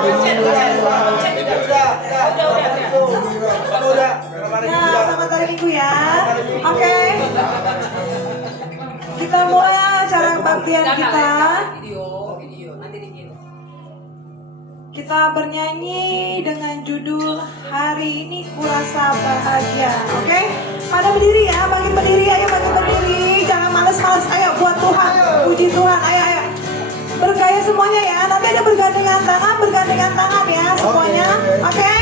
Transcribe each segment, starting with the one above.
Ya, selamat hari Minggu ya. Oke. Kita mulai acara kebaktian kita. Video nanti dikirim. Kita bernyanyi dengan judul Hari Ini Kurasa Bahagia. Oke? Pada berdiri ya, bagi berdiri, ayo bagi berdiri. Jangan males-males, ayo buat Tuhan. Puji Tuhan, ayo. Bergaya semuanya ya. Nanti ada bergandengan tangan ya semuanya. Oke?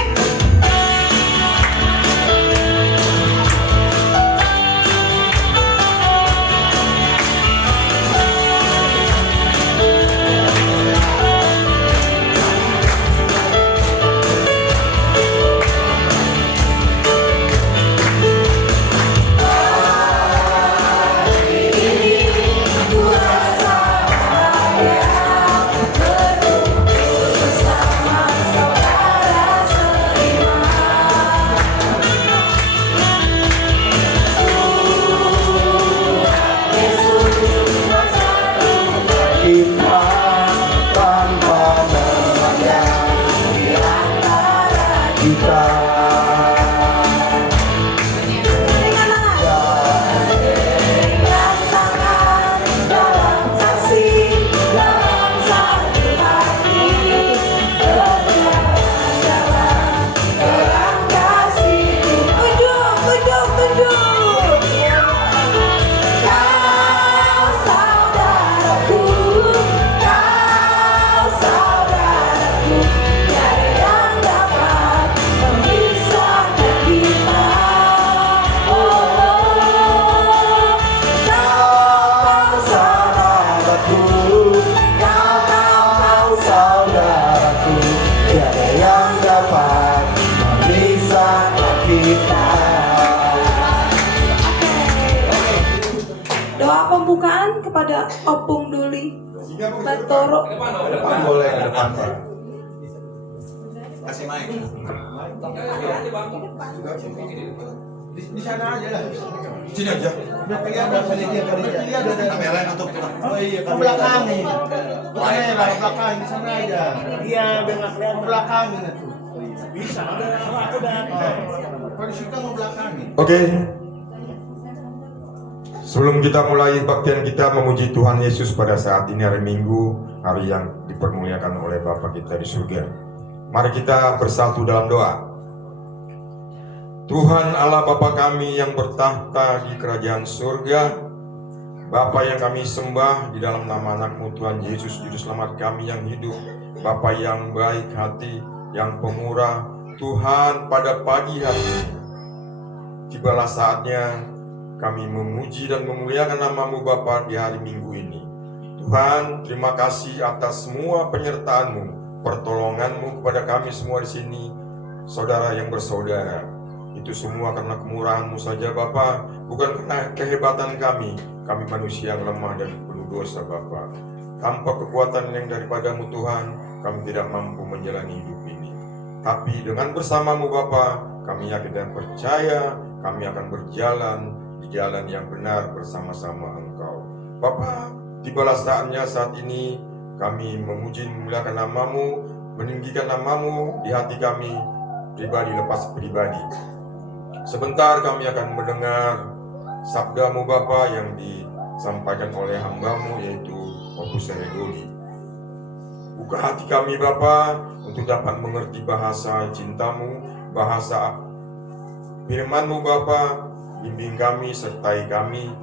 Doa pembukaan kepada Opung Duli Batoro. Depan boleh, depan Pak. Kasih mic. Di sana aja lah. Sini aja. Biar kelihatan panitia ada Kamera yang tutup. Oh iya, ke belakang nih. Kamera ke belakang di sana aja. Iya, biar nggak kelihatan. Ke belakang itu. Bisa. Aku udah. Kalau suka mau belakang nih. Oke. Sebelum kita mulai kebaktian kita memuji Tuhan Yesus pada saat ini hari Minggu, hari yang dipermuliakan oleh Bapa kita di surga. Mari kita bersatu dalam doa. Tuhan Allah Bapa kami yang bertahta di kerajaan surga, Bapa yang kami sembah di dalam nama anak-Mu Tuhan Yesus Juru Selamat kami yang hidup, Bapa yang baik hati, yang pemurah, Tuhan pada pagi hari ini, tibalah saatnya kami memuji dan memuliakan nama-Mu Bapa di hari Minggu ini. Tuhan, terima kasih atas semua penyertaan-Mu, pertolongan-Mu kepada kami semua di sini, saudara yang bersaudara. Itu semua karena kemurahan-Mu saja Bapa, bukan karena kehebatan kami manusia yang lemah dan penuh dosa Bapa. Tanpa kekuatan yang daripada-Mu Tuhan, kami tidak mampu menjalani hidup ini. Tapi dengan bersama-Mu Bapa, kami yakin dan percaya, kami akan berjalan di jalan yang benar bersama-sama Engkau. Bapa, tibalah saatnya saat ini kami memuji memuliakan nama-Mu, meninggikan nama-Mu di hati kami, pribadi lepas pribadi. Sebentar kami akan mendengar sabda-Mu Bapa yang disampaikan oleh hamba-Mu yaitu Opus Seredoli. Buka hati kami Bapa untuk dapat mengerti bahasa cinta-Mu, bahasa firman-Mu Bapa. Bimbing kami, sertai kami,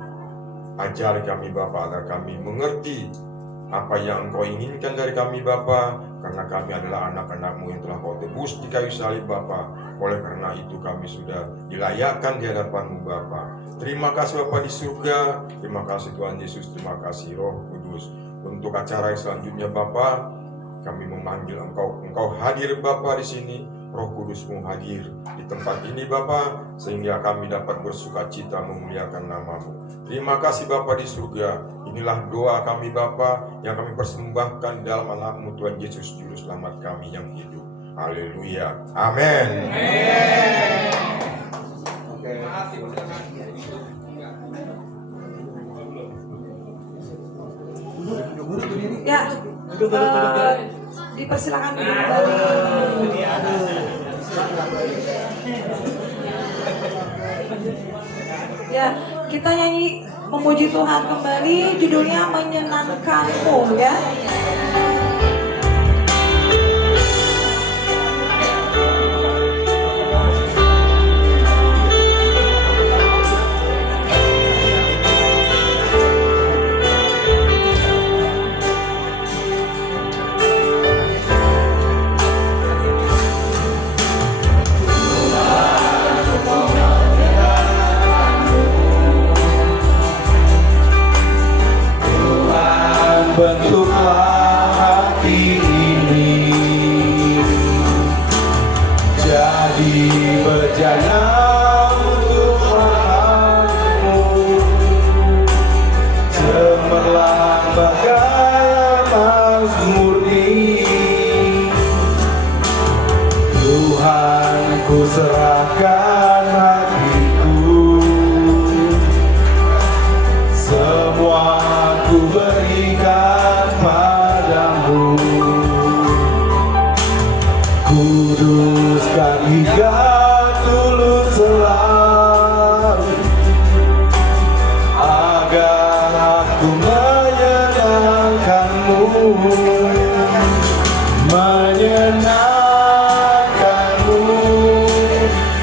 ajari kami Bapa agar kami mengerti apa yang Engkau inginkan dari kami Bapa, karena kami adalah anak-anak-Mu yang telah Kau tebus di kayu salib Bapa. Oleh karena itu kami sudah dilayakkan di hadapan-Mu Bapa. Terima kasih Bapa di surga, terima kasih Tuhan Yesus, terima kasih Roh Kudus. Untuk acara yang selanjutnya Bapa, kami memanggil Engkau hadir Bapa di sini. Roh Kudus-Mu hadir di tempat ini Bapa, sehingga kami dapat bersuka cita memuliakan nama-Mu. Terima kasih Bapa di surga. Inilah doa kami Bapa yang kami persembahkan dalam anak-Mu Tuhan Yesus Juru Selamat kami yang hidup. Haleluya. Amin. Ya, Dipersilakan duduk kembali. Ya, kita nyanyi memuji Tuhan kembali, judulnya Menyenangkanmu ya. Bentuklah hati ini jadi berjaya untuk rahmatmu, cemerlang bagai emas murni. Tuhan, ku serahkan hatiku, semua ku berikan padamu. Kuduskan hingga tulus selalu, agar aku menyenangkanmu. Menyenangkanmu,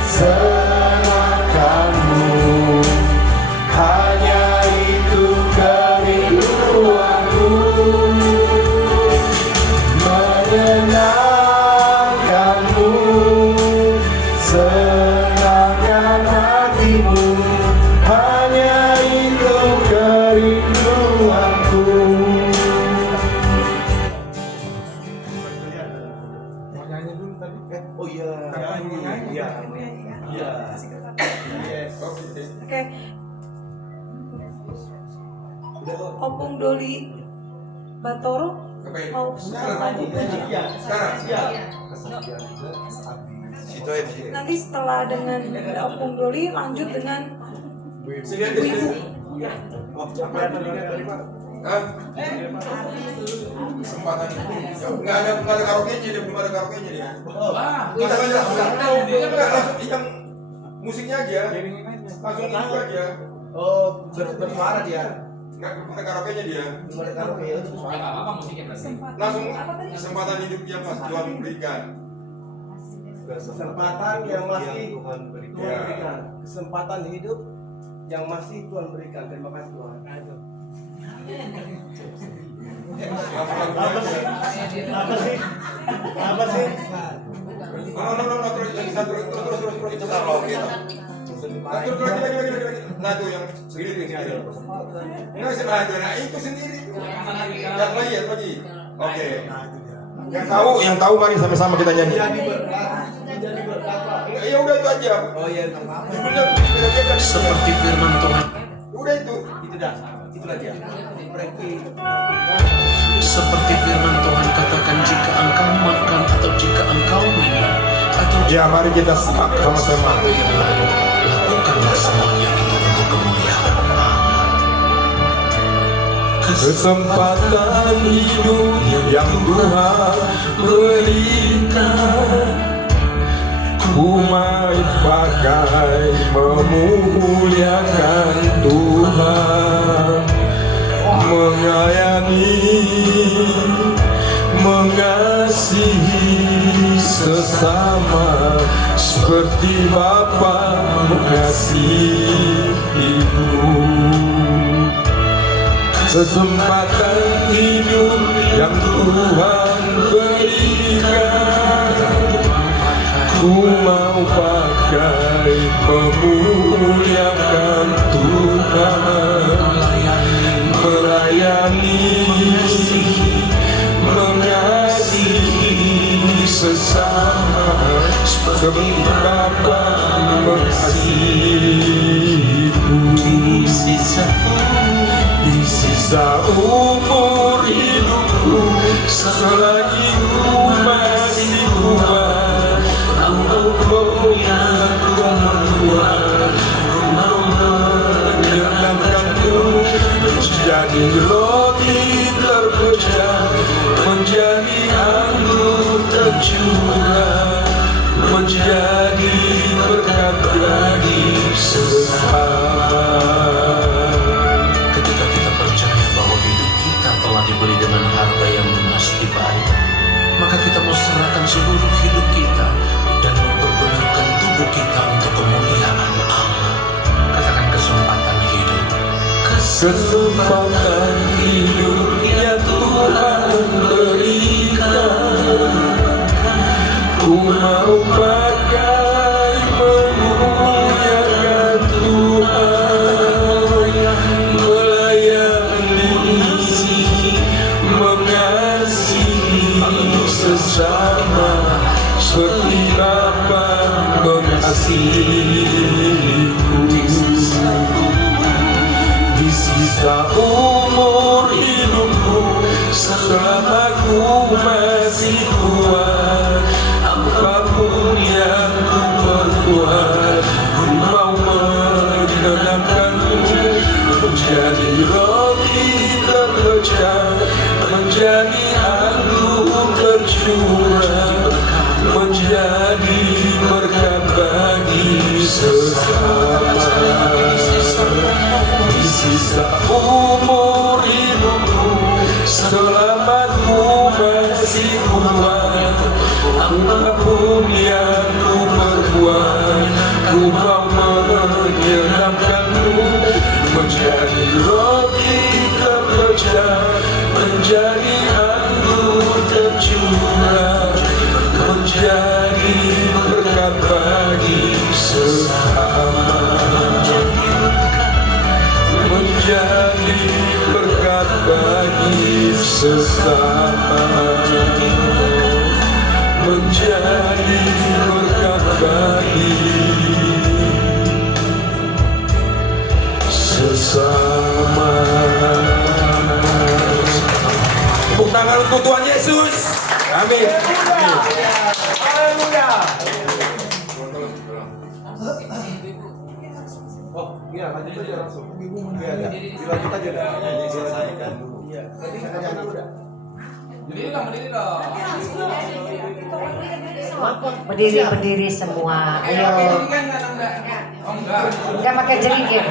senangkanmu, hanya itu kerinduanku. Menyenangkanmu, senangkan hatimu, hanya itu kerinduanku. Oh iya. Iya. Iya. Yes. Oke. Opung Doli Batoro mau Iya. nanti setelah dengan Opung Doli lanjut dengan Ibu. Kesempatan nggak ada karaoke-nya dia, belum ada karaoke-nya dia. Enggak, langsung yang musiknya aja, langsung itu aja. Oh, bersuara dia. Nggak ada karaoke-nya dia, Belum ada karaoke ya, bersuara. apa musiknya berarti? langsung kesempatan hidup yang Mas Tuhan berikan. Kesempatan yang masih Tuhan Ya. berikan. Kesempatan hidup yang masih Tuhan berikan. Terima kasih Tuhan. Apa sih? No, terus itu karaoke tuh. Terus lagi. Nah tuh yang sendiri. Enggak sih, nah itu sendiri. Yang lagi. Oke. Yang tahu mari sama-sama kita nyanyi. Jadi berkat Pak. Ya udah itu aja. Oh iya. Bener. Seperti firman Tuhan, Udah itu. Itu dah. Itulah dia. Breaking. seperti firman Tuhan katakan, jika engkau makan atau jika engkau minum atau Ya, mari kita sama-sama. lakukanlah semuanya itu untuk kemuliaan Allah. Kesempatan hidup yang Tuhan berikan, ku mau pakai memuliakan Tuhan, mengayomi, mengasihi sesama seperti Bapa mengasihi Ibu. Kesempatan hidup yang Tuhan berikan, ku mau pakai memuliakan Tuhan, melayani, mengasihi sesama seperti Bapa mengasihi Ibu. Di sisa umur hidupku, selagi ku masih kuat, untuk memuliakan Tuhan, ku mau menyenangkanmu, menjadi roti terpecah, menjadi angin memperserahkan seluruh hidup kita dan mempergunakan tubuh kita untuk kemuliaan Allah. Katakan kesempatan hidup. Kesempatan hidup ya Tuhan berikan, ku mau pakai memuliakan Tuhan, melayani, mengasihi sesama seperti Bapa mengasihiku. Di sisa umur hidupku, selama ku masih kuat, apapun yang ku perbuat, ku mau menyenangkanmu, menjadi roti terpecah, menjadi anggur tercurah, menjadi berkat bagi sesama. Di sisa umur hidupku, selama ku masih kuat, apapun yang ku perbuat, ku mau menyenangkanmu, menjadi roti terpecah, menjadi anggur tercurah, menjadi berkat bagi sesama, menjadi berkat bagi sesama, menjadi berkat bagi sesama. Tepuk tangan untuk Tuhan Yesus. Amin. Haleluya. Oh, iya, lanjut aja langsung. Iya, dilanjut aja dah. Diselesaikan dulu. Iya. Berdiri dong, berdiri dong. Berdiri semua. Ayo. Oh enggak. Enggak pakai jerigen.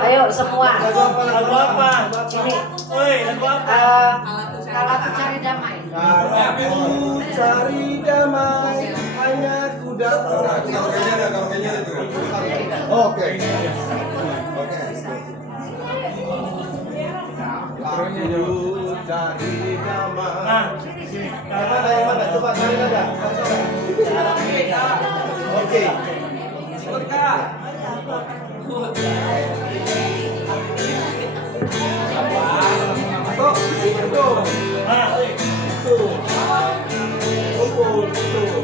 Ayo semua. Lagu apa? Sini. Oi, lagu apa? Kalau aku cari damai. Aku cari damai, hanya ku dapat. Oke. Aku cari damai. Yang mana? Coba cari nada. Oke. Tuh, itu. Tuh. Kumpul, tuh.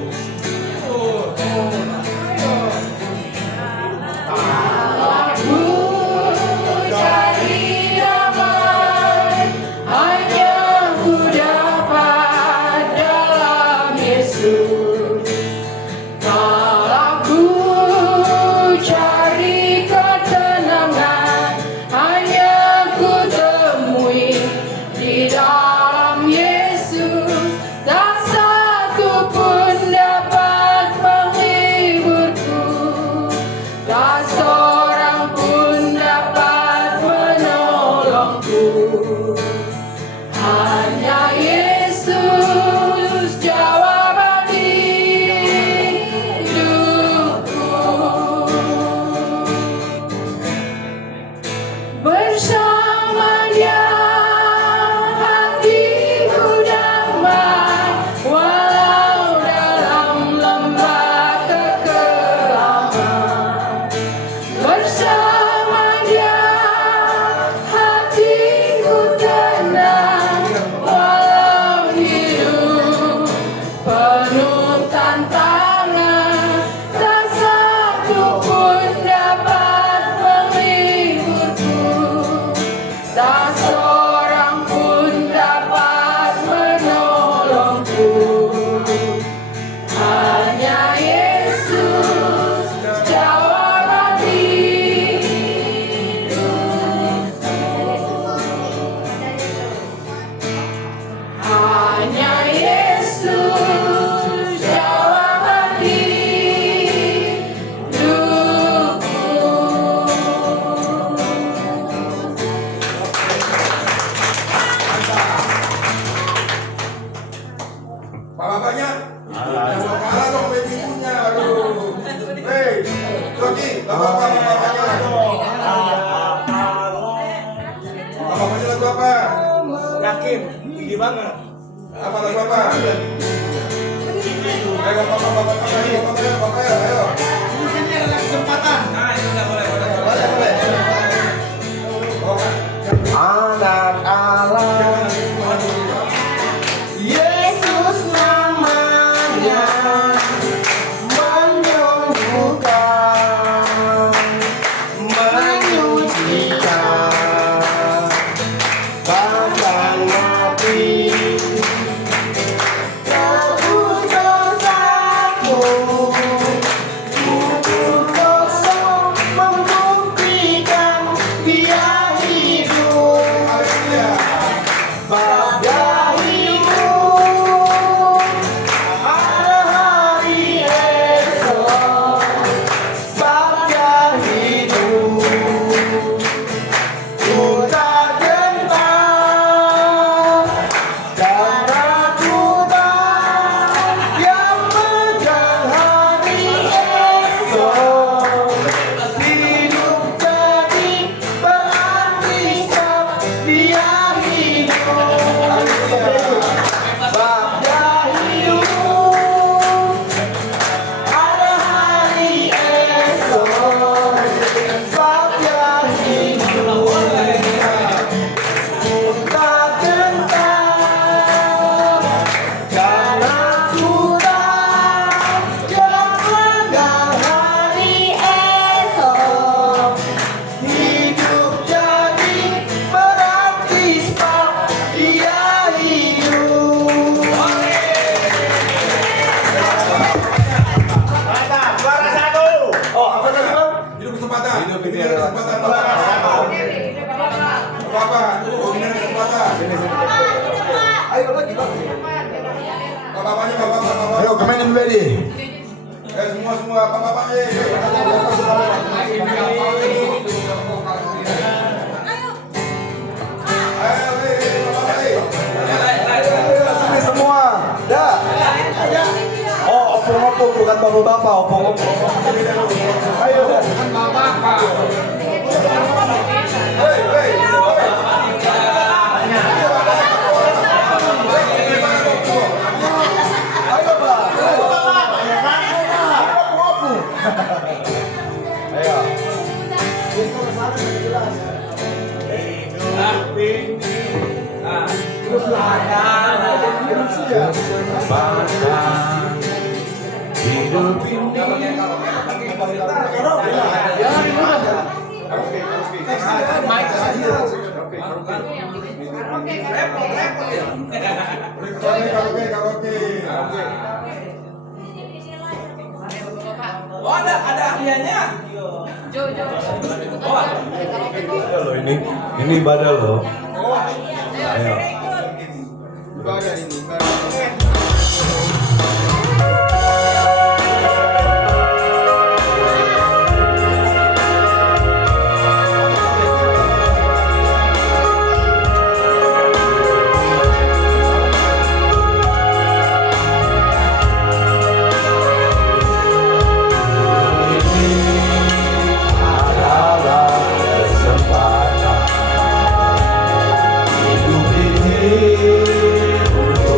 yakin tinggi banget. Apa lagu apa? Ayo bapak ayo. Ini adalah kesempatan. Nah, itu udah boleh. Boleh. Anak Allah, Yesus namanya menyembuhkan, menyucikan, bahkan mati. Tebus dosaku, kubur kosong membuktikan Dia hidup. Pada hidup ada hari esok, pada hidup ku tak gentar karena ku tahu yang pegang hari esok. Hidup jadi berarti sebab Dia hidup. Pada hidup ada hari esok, pada hidup ku tak gentar karena ku tahu yang pegang hari esok. Hidup jadi berarti sebab Dia hidup. Mantap, juara satu. oh apa tadi bang? Hidup kesempatan. Hidup kesempatan. Bapak, ini ada kesempatan. Ayo lagi bang. Bapaknya bapak. Ayo kemarin ready. Semua bapaknya. Ini semua. Dah. Oh, opung-opung bukan bapak-bapak, opung-opung. Ayo. Ayo, Bang. Opung-opung. Ayo. hidup ini Oh, ada ahliannya. loh ini ibadah loh. Ayo. Ibadah ini. Adalah kesempatan hidup ini untuk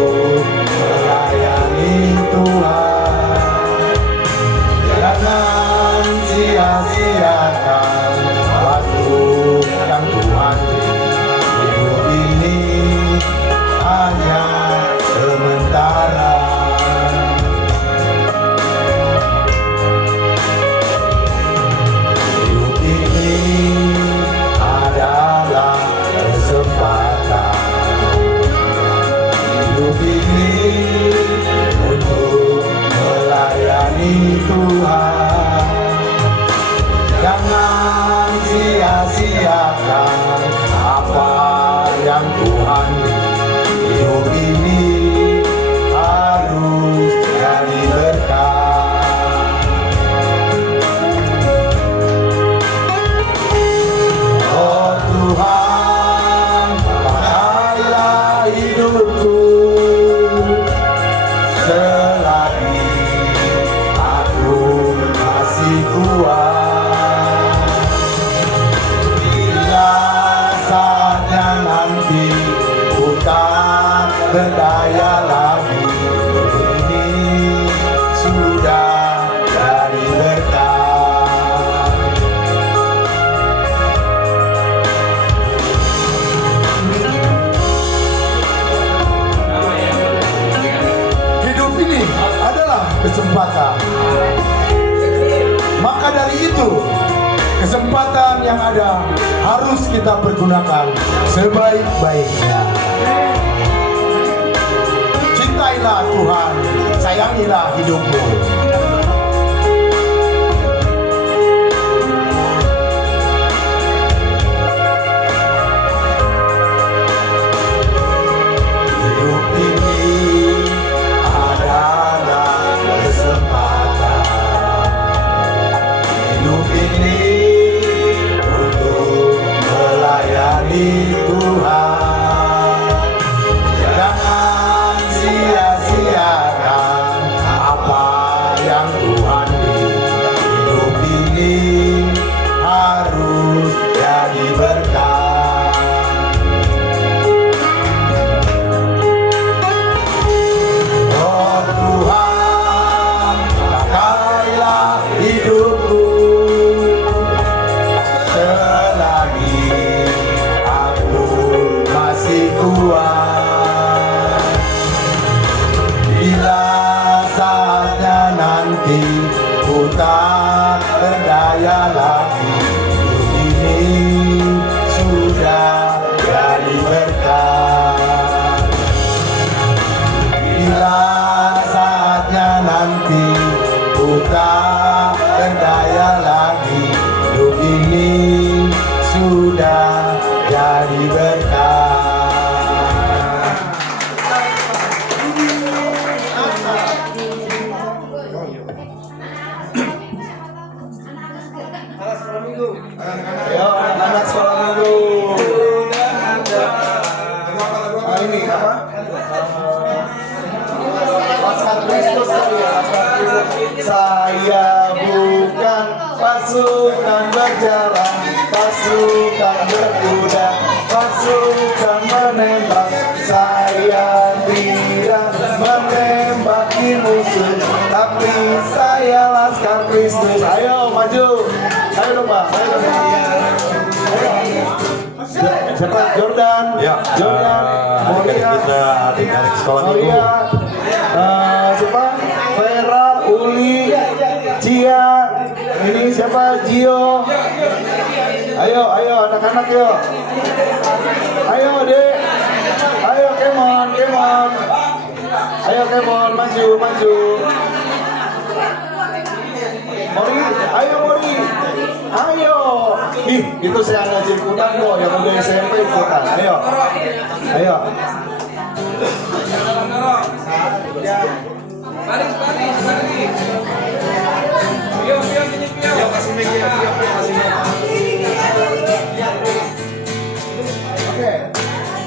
kita pergunakan sebaik-baiknya. Cintailah Tuhan, sayangilah hidupmu. Hidup ini adalah kesempatan. Hidup ini untuk melayani Tuhan. Jangan sia-siakan apa yang Tuhan beri. Hidup ini harus jadi berkat. Oh Tuhan, pakailah hidupku selagi aku masih kuat. Bila saatnya nanti ku tak berdaya lagi, hidup ini sudah jadi berkat. Bila saatnya nanti ku tak berdaya lagi, hidup ini sudah jadi berkat. Ayo anak-anak sekolah minggu. Nah, ini apa? Pasca Kristus kali ya. Saya bukan pasukan berjalan, pasukan berkuda, pasukan menembak. Saya tidak menembaki musuh, tapi saya laskar Kristus. Ayo maju, ayo dong Pak, ayo dong. Siapa? Jordan, Ya, Jordan, Moria, kita adik-adik sekolah minggu. Moria, siapa? Vera, Uli, Cia, ini siapa? Gio. Ayo, ayo anak-anak yuk. Ayo dek, ayo Kemon, Kemon. Ayo Kemon, maju, maju. Mori, ayo Mori. Ayo. Ih, itu saya ngajak ikutan kok, yang udah SMP ikutan. Ayo. Ayo. Baris. Pio, sini Pio. Pio, kasih mic ya, Pio, kasih mic. Oke.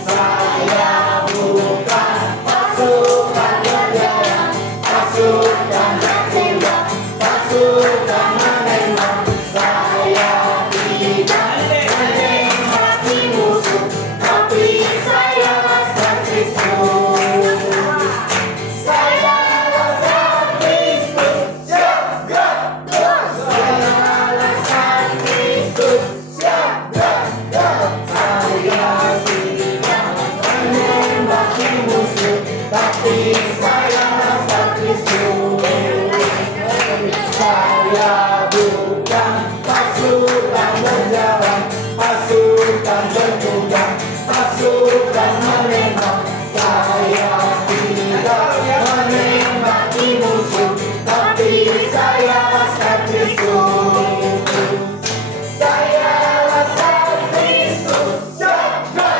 Saya bukan pasukan berjalan, pasukan berkuda, pasukan menembak. Saya tidak menembaki musuh, tapi saya laskar Kristus. Saya laskar Kristus, jaga. Saya laskar Kristus, jaga. Saya tidak menembaki musuh, tapi saya laskar Kristus. Saya bukan pasukan berjalan, pasukan berkuda, pasukan menembak. Saya tidak menembaki musuh, tapi saya laskar Kristus. Saya laskar Kristus, jaga.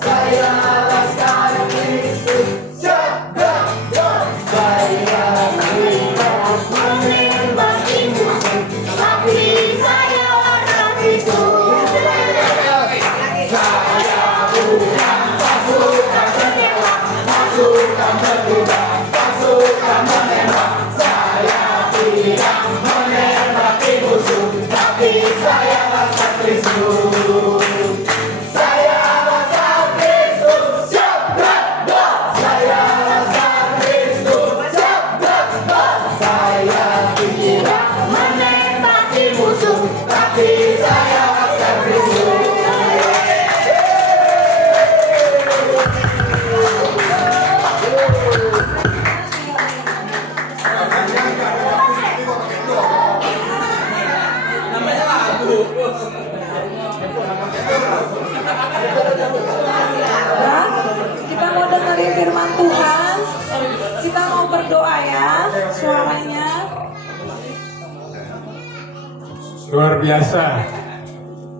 Saya laskar Kristus, jaga. Saya tidak menembaki musuh, tapi saya laskar Kristus. Saya bukan firman Tuhan. Kita mau berdoa ya, suaranya. Luar biasa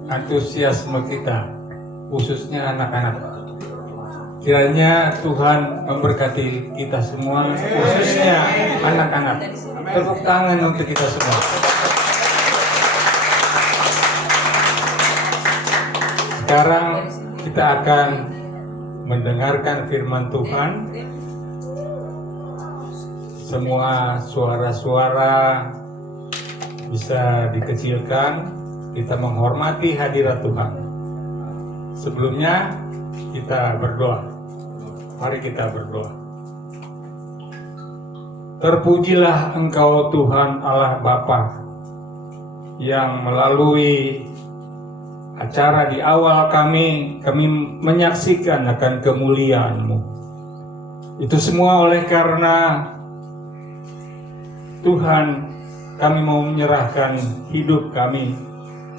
antusiasme kita, khususnya anak-anak. Kiranya Tuhan memberkati kita semua, khususnya anak-anak. Tepuk tangan untuk kita semua. Sekarang kita akan mendengarkan firman Tuhan. Semua suara-suara bisa dikecilkan. Kita menghormati hadirat Tuhan. Sebelumnya kita berdoa. Mari kita berdoa. Terpujilah Engkau Tuhan Allah Bapa yang melalui acara di awal kami menyaksikan akan kemuliaan-Mu. Itu semua oleh karena Tuhan, kami mau menyerahkan hidup kami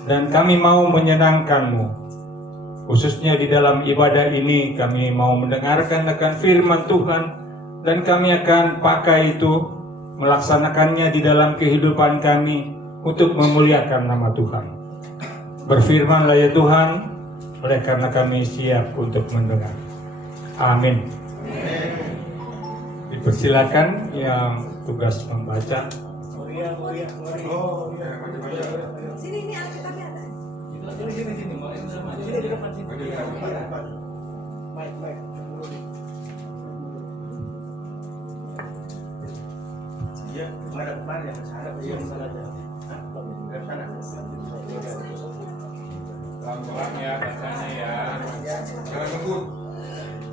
dan kami mau menyenangkan-Mu. Khususnya di dalam ibadah ini kami mau mendengarkan akan firman Tuhan dan kami akan pakai itu, melaksanakannya di dalam kehidupan kami untuk memuliakan nama Tuhan. Berfirmanlah ya Tuhan, oleh karena kami siap untuk mendengar. Amin. Dipersilakan yang tugas membaca. Sini ini Alkitabnya ada.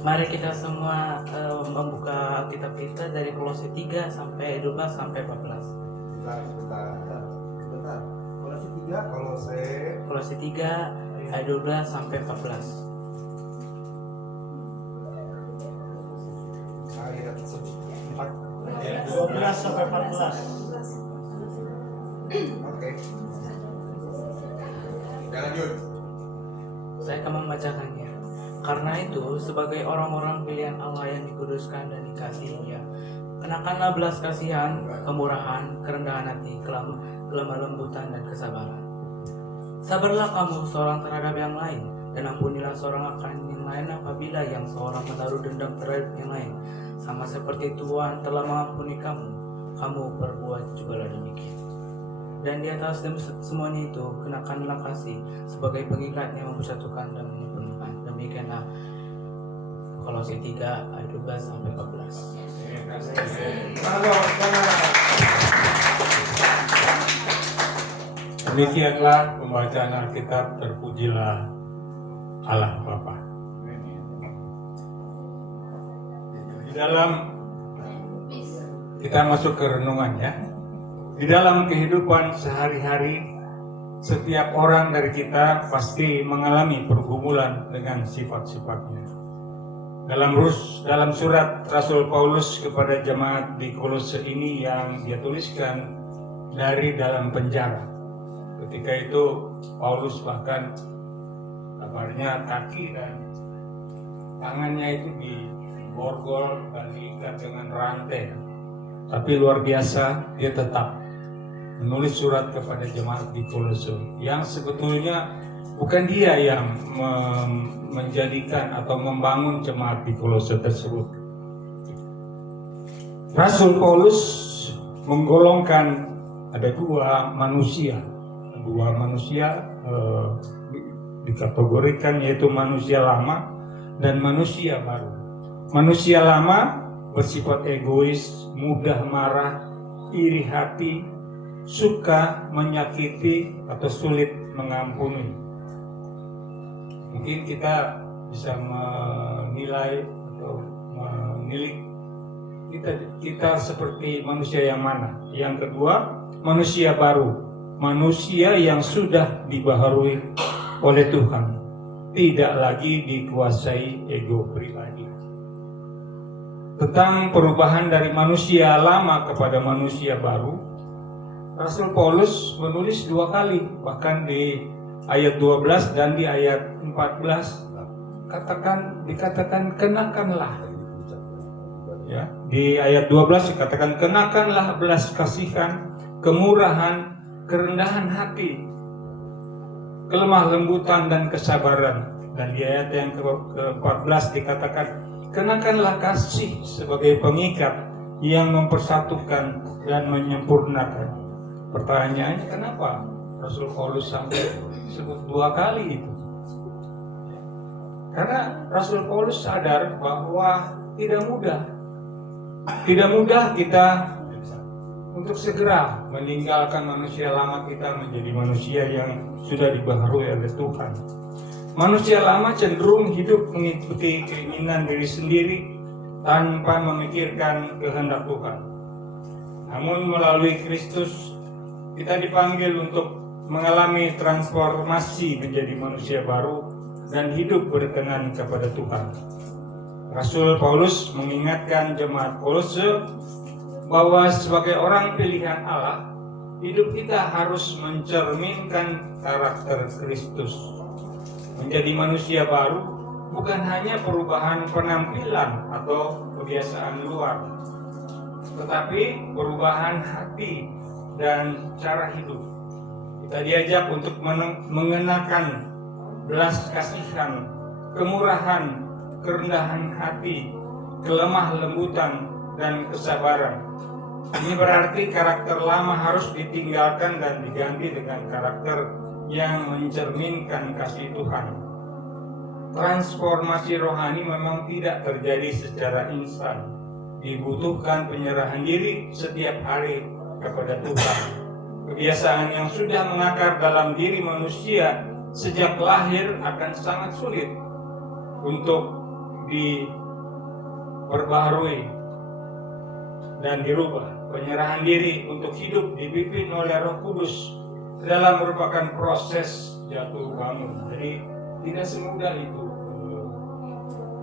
Mari kita semua membuka Alkitab kita dari Kolose 3 sampai 12 sampai 14. Bentar. Kolose 3 ayat 12 sampai 14. Ayat 12 sampai 14. Oke. Lanjut. Saya akan membacakannya. Karena itu, sebagai orang-orang pilihan Allah yang dikuduskan dan dikasihi-Nya, kenakanlah belas kasihan, kemurahan, kerendahan hati, kelemah lembutan, dan kesabaran. Sabarlah kamu seorang terhadap yang lain, dan ampunilah seorang akan yang lain apabila yang seorang menaruh dendam terhadap yang lain. Sama seperti Tuhan telah mengampuni kamu, kamu berbuat jugalah demikian. Dan di atas semuanya itu, kenakanlah kasih sebagai pengikat yang mempersatukan dan menyempurnakan. Demikianlah Kolose 3 ayat 12 sampai 14. Demikianlah pembacaan Alkitab. Terpujilah Allah Bapa. Di dalam kita masuk ke renungan ya. Di dalam kehidupan sehari-hari, setiap orang dari kita pasti mengalami pergumulan dengan sifat-sifatnya. Dalam surat Rasul Paulus kepada jemaat di Kolose ini yang dia tuliskan dari dalam penjara. Ketika itu Paulus bahkan kabarnya kaki dan tangannya itu diborgol dan diikat dengan rantai. Tapi luar biasa, dia tetap menulis surat kepada jemaat di Kolose yang sebetulnya bukan dia yang menjadikan atau membangun jemaat di Kolose tersebut. Rasul Paulus menggolongkan ada dua manusia dikategorikan, yaitu manusia lama dan manusia baru. Manusia lama bersifat egois, mudah marah, iri hati, suka menyakiti atau sulit mengampuni. Mungkin kita bisa menilai atau menilik kita seperti manusia yang mana. Yang kedua, manusia baru, manusia yang sudah dibaharui oleh Tuhan, tidak lagi dikuasai ego pribadi. Tentang perubahan dari manusia lama kepada manusia baru, Rasul Paulus menulis dua kali, bahkan di ayat 12 dan di ayat 14 dikatakan kenakanlah Ya, di ayat 12 dikatakan kenakanlah belas kasihan, kemurahan, kerendahan hati, kelemah lembutan dan kesabaran. Dan di ayat yang ke-14 dikatakan kenakanlah kasih sebagai pengikat yang mempersatukan dan menyempurnakan. Pertanyaannya, kenapa Rasul Paulus sampai sebut 2 kali itu? Karena Rasul Paulus sadar bahwa tidak mudah kita untuk segera meninggalkan manusia lama kita menjadi manusia yang sudah dibaharui oleh Tuhan. Manusia lama cenderung hidup mengikuti keinginan diri sendiri tanpa memikirkan kehendak Tuhan. Namun melalui Kristus kita dipanggil untuk mengalami transformasi menjadi manusia baru dan hidup berkenan kepada Tuhan. Rasul Paulus mengingatkan jemaat Kolose bahwa sebagai orang pilihan Allah, hidup kita harus mencerminkan karakter Kristus. Menjadi manusia baru bukan hanya perubahan penampilan atau kebiasaan luar, tetapi perubahan hati dan cara hidup. Kita diajak untuk mengenakan belas kasihan, kemurahan, kerendahan hati, kelemah lembutan, dan kesabaran. Ini berarti karakter lama harus ditinggalkan dan diganti dengan karakter yang mencerminkan kasih Tuhan. Transformasi rohani memang tidak terjadi secara instan. Dibutuhkan penyerahan diri setiap hari kepada Tuhan. Kebiasaan yang sudah mengakar dalam diri manusia sejak lahir akan sangat sulit untuk diperbaharui dan dirubah. Penyerahan diri untuk hidup dipimpin oleh Roh Kudus dalam merupakan proses jatuh bangun. Jadi tidak semudah itu.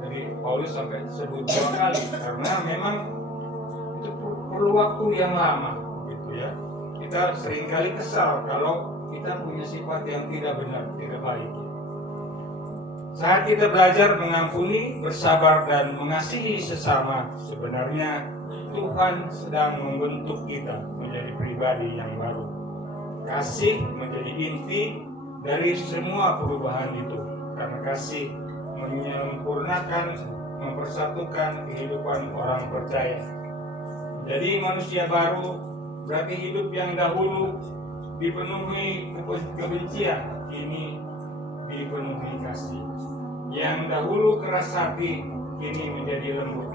Jadi Paulus sampai sebut 2 kali karena memang itu perlu waktu yang lama, gitu ya. Kita seringkali kesal kalau kita punya sifat yang tidak benar, tidak baik. Saat kita belajar mengampuni, bersabar, dan mengasihi sesama, sebenarnya Tuhan sedang membentuk kita menjadi pribadi yang baru. Kasih menjadi inti dari semua perubahan itu, karena kasih menyempurnakan, mempersatukan kehidupan orang percaya. Jadi manusia baru berarti hidup yang dahulu dipenuhi kebencian, kini dipenuhi kasih. Yang dahulu keras hati, kini menjadi lembut.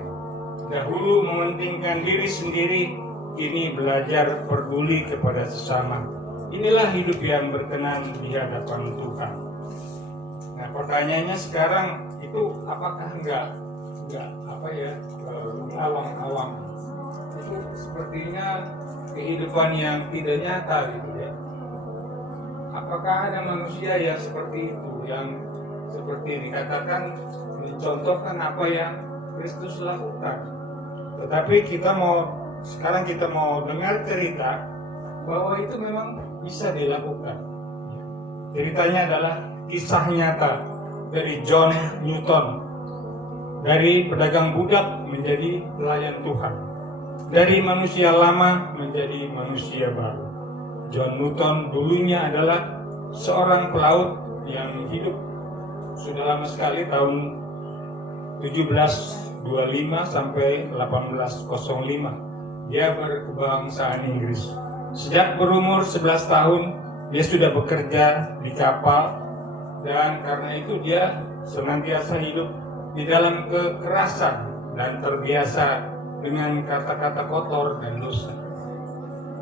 Dahulu mementingkan diri sendiri, kini belajar peduli kepada sesama. Inilah hidup yang berkenan di hadapan Tuhan. Nah, pertanyaannya sekarang itu apakah enggak awam-awam? Itu sepertinya kehidupan yang tidak nyata gitu ya. Apakah ada manusia yang seperti itu, yang seperti dikatakan mencontohkan apa yang Kristus lakukan? Tetapi sekarang kita mau dengar cerita bahwa itu memang bisa dilakukan. Ceritanya adalah kisah nyata dari John Newton, dari pedagang budak menjadi pelayan Tuhan, dari manusia lama menjadi manusia baru. John Newton dulunya adalah seorang pelaut yang hidup sudah lama sekali, tahun 1725 sampai 1805. Dia berkebangsaan Inggris. Sejak berumur 11 tahun dia sudah bekerja di kapal, dan karena itu dia senantiasa hidup di dalam kekerasan dan terbiasa dengan kata-kata kotor dan dosa.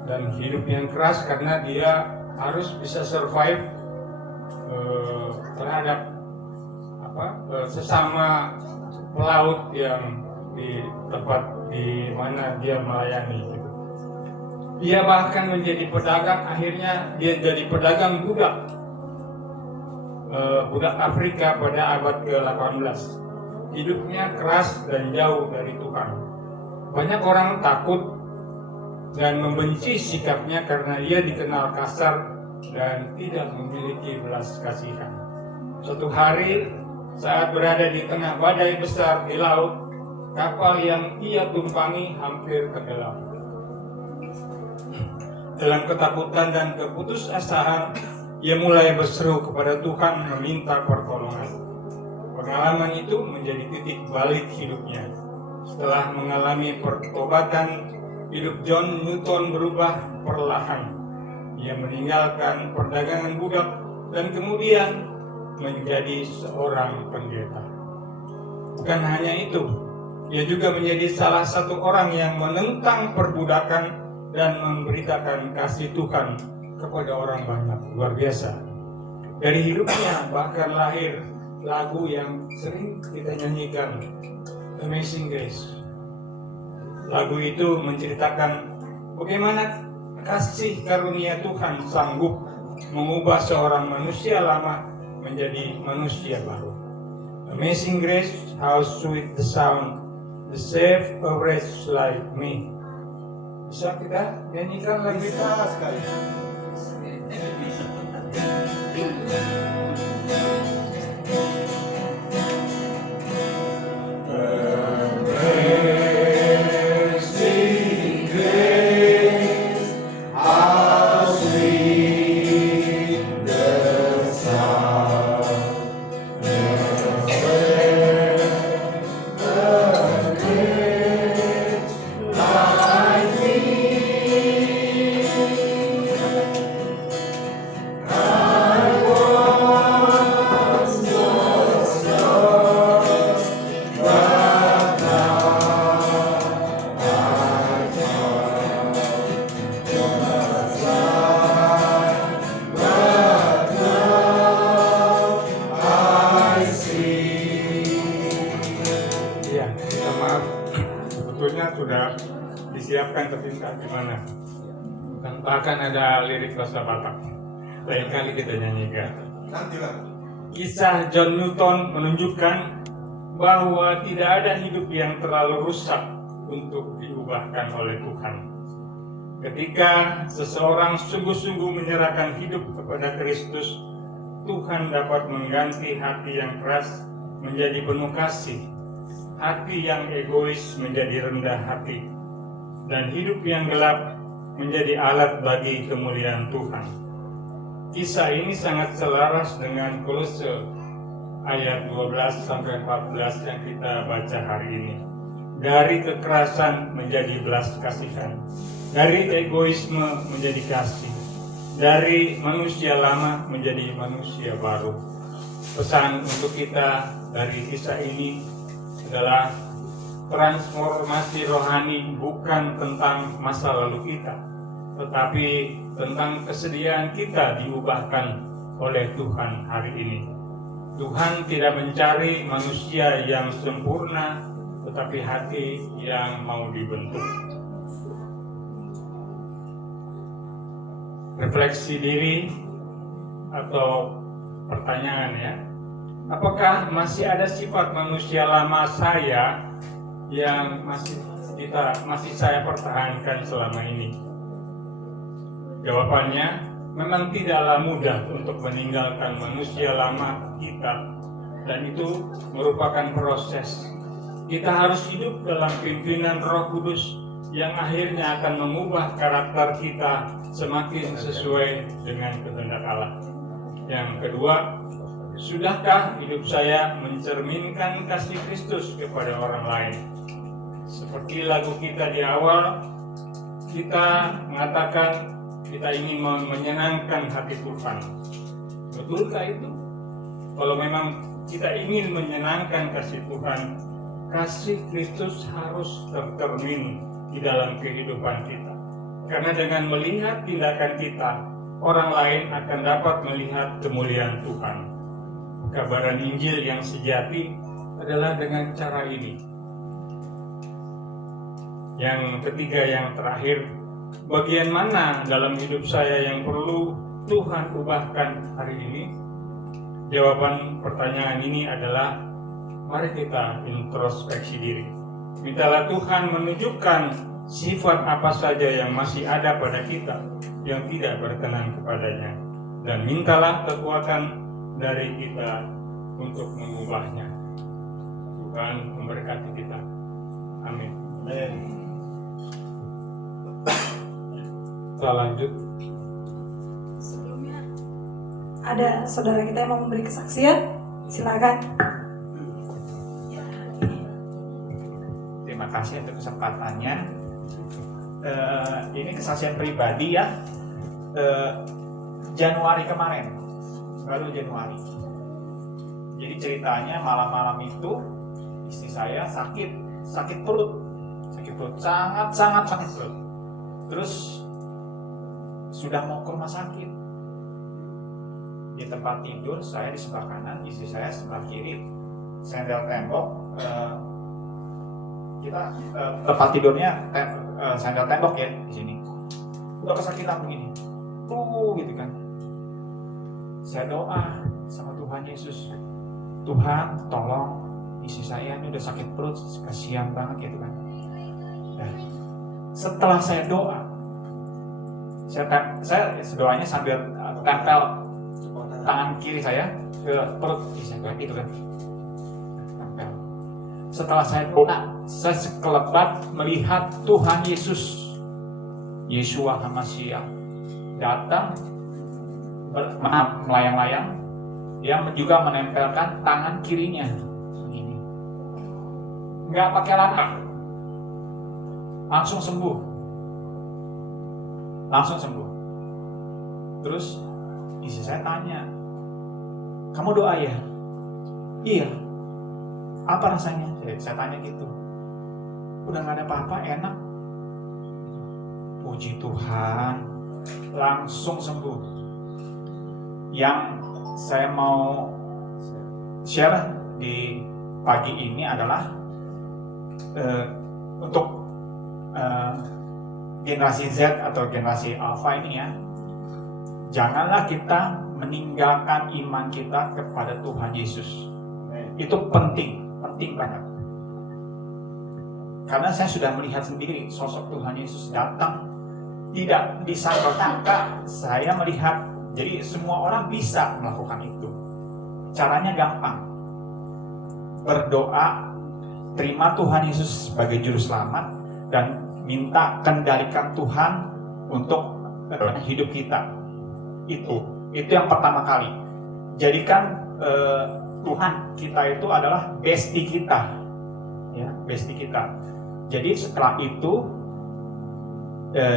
Dan hidup yang keras karena dia harus bisa survive terhadap sesama pelaut yang di tempat di mana dia melayani. Dia bahkan menjadi pedagang, akhirnya dia jadi pedagang budak Afrika pada abad ke-18. Hidupnya keras dan jauh dari Tuhan. Banyak orang takut dan membenci sikapnya karena dia dikenal kasar dan tidak memiliki belas kasihan. Suatu hari saat berada di tengah badai besar di laut, kapal yang ia tumpangi hampir tenggelam. Dalam ketakutan dan keputusasaan, ia mulai berseru kepada Tuhan meminta pertolongan. Pengalaman itu menjadi titik balik hidupnya. Setelah mengalami pertobatan, hidup John Newton berubah perlahan. Ia meninggalkan perdagangan budak dan kemudian menjadi seorang pendeta. Bukan hanya itu, ia juga menjadi salah satu orang yang menentang perbudakan dan memberitakan kasih Tuhan kepada orang banyak. Luar biasa. Dari hidupnya bahkan lahir lagu yang sering kita nyanyikan, Amazing Grace. Lagu itu menceritakan bagaimana kasih karunia Tuhan sanggup mengubah seorang manusia lama menjadi manusia baru. Amazing Grace, how sweet the sound, the saved a wretch like me. Bisa kita nyanyikan lagi? Bisa sekali. Sudah disiapkan tertingkat di mana. Bahkan ada lirik bahasa Batak. Lain kali kita nyanyikan. Nantilah. Kisah John Newton menunjukkan bahwa tidak ada hidup yang terlalu rusak untuk diubahkan oleh Tuhan. Ketika seseorang sungguh-sungguh menyerahkan hidup kepada Kristus, Tuhan dapat mengganti hati yang keras menjadi penuh kasih, hati yang egois menjadi rendah hati, dan hidup yang gelap menjadi alat bagi kemuliaan Tuhan. Kisah ini sangat selaras dengan Kolose ayat 12-14 yang kita baca hari ini. Dari kekerasan menjadi belas kasihan, dari egoisme menjadi kasih, dari manusia lama menjadi manusia baru. Pesan untuk kita dari kisah ini adalah transformasi rohani bukan tentang masa lalu kita, tetapi tentang kesediaan kita diubahkan oleh Tuhan hari ini. Tuhan tidak mencari manusia yang sempurna, tetapi hati yang mau dibentuk. Refleksi diri atau pertanyaan ya. Apakah masih ada sifat manusia lama saya yang masih saya pertahankan selama ini? Jawabannya, memang tidaklah mudah untuk meninggalkan manusia lama kita, dan itu merupakan proses. Kita harus hidup dalam pimpinan Roh Kudus yang akhirnya akan mengubah karakter kita semakin sesuai dengan kehendak Allah. Yang kedua, sudahkah hidup saya mencerminkan kasih Kristus kepada orang lain? Seperti lagu kita di awal, kita mengatakan kita ingin menyenangkan hati Tuhan. Betulkah itu? Kalau memang kita ingin menyenangkan kasih Tuhan, kasih Kristus harus tercermin di dalam kehidupan kita. Karena dengan melihat tindakan kita, orang lain akan dapat melihat kemuliaan Tuhan. Kabaran Injil yang sejati adalah dengan cara ini. Yang ketiga, yang terakhir, bagian mana dalam hidup saya yang perlu Tuhan ubahkan hari ini? Jawaban pertanyaan ini adalah, mari kita introspeksi diri. Mintalah Tuhan menunjukkan sifat apa saja yang masih ada pada kita yang tidak berkenan kepadanya, dan mintalah kekuatan dari kita untuk mengubahnya. Tuhan memberkati kita. Amin. Amin. Kita lanjut. Sebelumnya ada saudara kita yang mau memberi kesaksian, silakan. Terima kasih untuk kesempatannya. Ini kesaksian pribadi ya. Januari kemarin, baru Januari. Jadi ceritanya malam-malam itu istri saya sakit perut, sangat sakit perut. Terus sudah mau ke rumah sakit. Di tempat tidur saya di sebelah kanan, istri saya sebelah kiri, sendal tembok. Kita tempat tidurnya sandal tembok ya di sini. Udah kesakitan begini, gitu kan. Saya doa sama Tuhan Yesus, Tuhan tolong istri saya ini udah sakit perut, kasihan banget gitu kan. Nah, setelah saya doa, saya doanya sambil tempel tangan kiri saya ke perut istri saya gitu kan. Tempel. Setelah saya doa, saya sekelebat melihat Tuhan Yesus, Yeshua HaMashiach datang melayang-layang. Dia juga menempelkan tangan kirinya begini, nggak pakai lama, langsung sembuh. Terus istri saya tanya, kamu doa ya? Iya. Apa rasanya? Saya tanya gitu. Udah nggak ada apa-apa, enak. Puji Tuhan, langsung sembuh. Yang saya mau share di pagi ini adalah untuk generasi Z atau generasi Alpha ini ya, janganlah kita meninggalkan iman kita kepada Tuhan Yesus. Itu penting banget. Karena saya sudah melihat sendiri sosok Tuhan Yesus datang tidak disangka-sangka. Saya melihat, jadi semua orang bisa melakukan itu. Caranya gampang. Berdoa, terima Tuhan Yesus sebagai juru selamat, dan minta kendalikan Tuhan untuk hidup kita. Itu yang pertama kali. Jadikan Tuhan kita itu adalah bestie kita, ya, bestie kita. Jadi setelah itu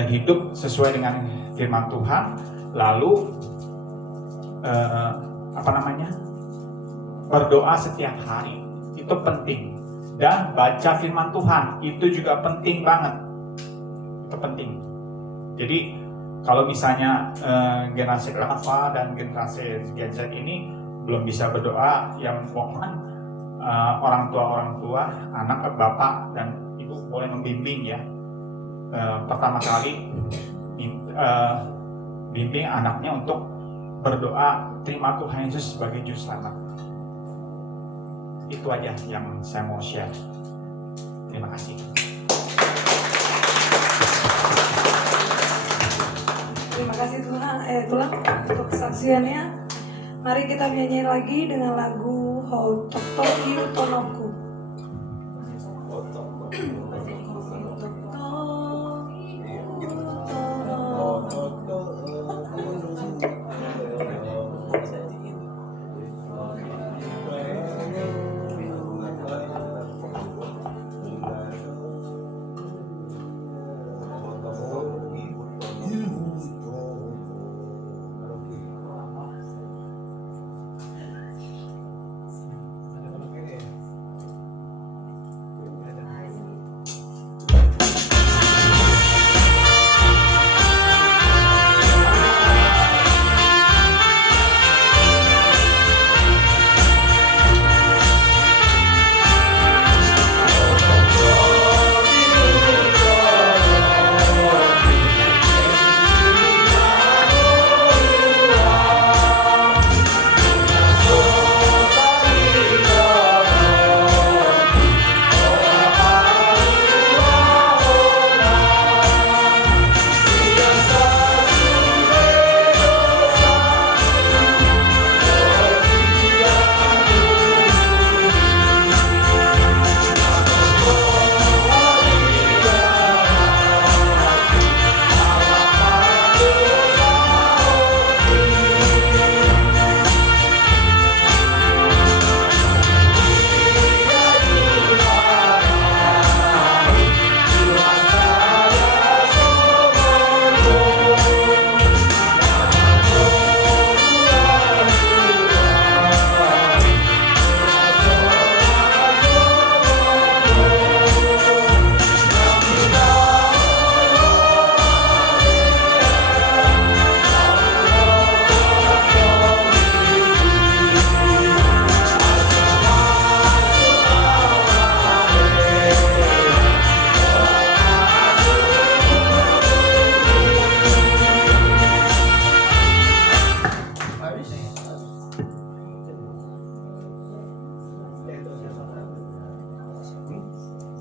hidup sesuai dengan firman Tuhan, lalu berdoa setiap hari itu penting, dan baca firman Tuhan itu juga penting banget. Itu penting. Jadi kalau misalnya generasi Alpha dan generasi Gen Z ini belum bisa berdoa, yang mohon orang tua, anak, bapak dan ibu boleh membimbing ya. Pertama kali bimbing anaknya untuk berdoa terima Tuhan Yesus sebagai juru selamat. Itu aja yang saya mau share. Terima kasih. Terima kasih Tulang untuk kesaksiannya. Mari kita nyanyi lagi dengan lagu Hototo Yutonoku.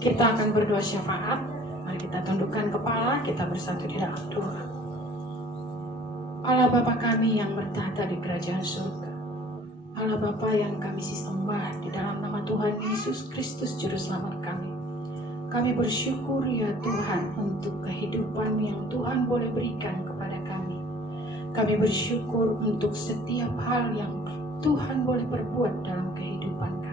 Kita akan berdoa syafaat. Mari kita tundukkan kepala, kita bersatu di dalam doa. Allah Bapa kami yang bertahta di kerajaan surga, Allah Bapa yang kami sembah di dalam nama Tuhan Yesus Kristus Juru Selamat kami. Kami bersyukur ya Tuhan untuk kehidupan yang Tuhan boleh berikan kepada kami. Kami bersyukur untuk setiap hal yang Tuhan boleh berbuat dalam kehidupan kami.